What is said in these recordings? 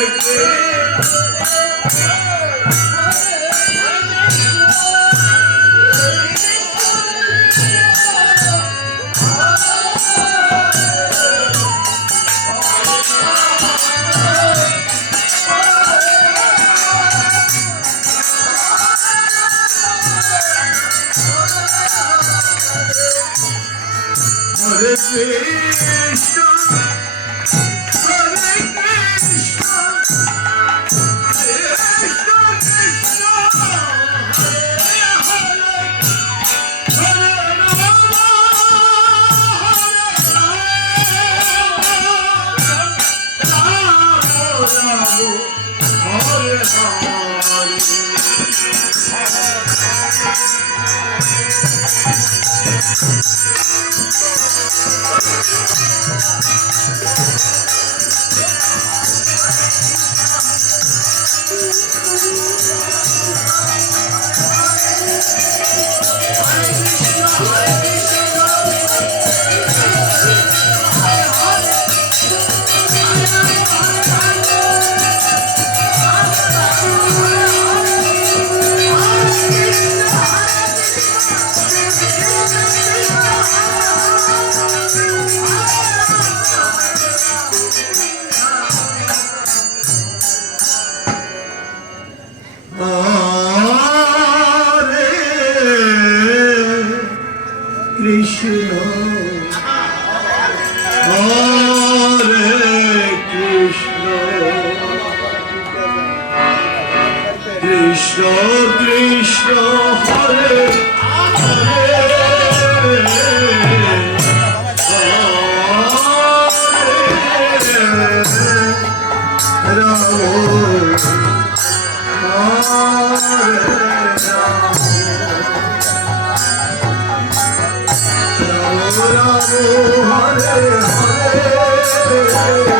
Hare Krishna Krishna Hare Hare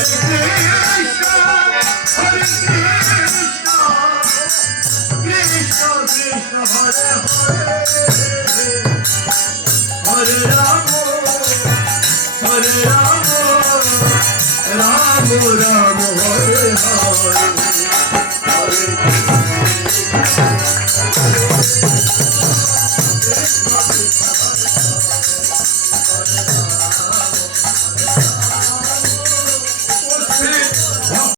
Rama, Hare Hare. Hare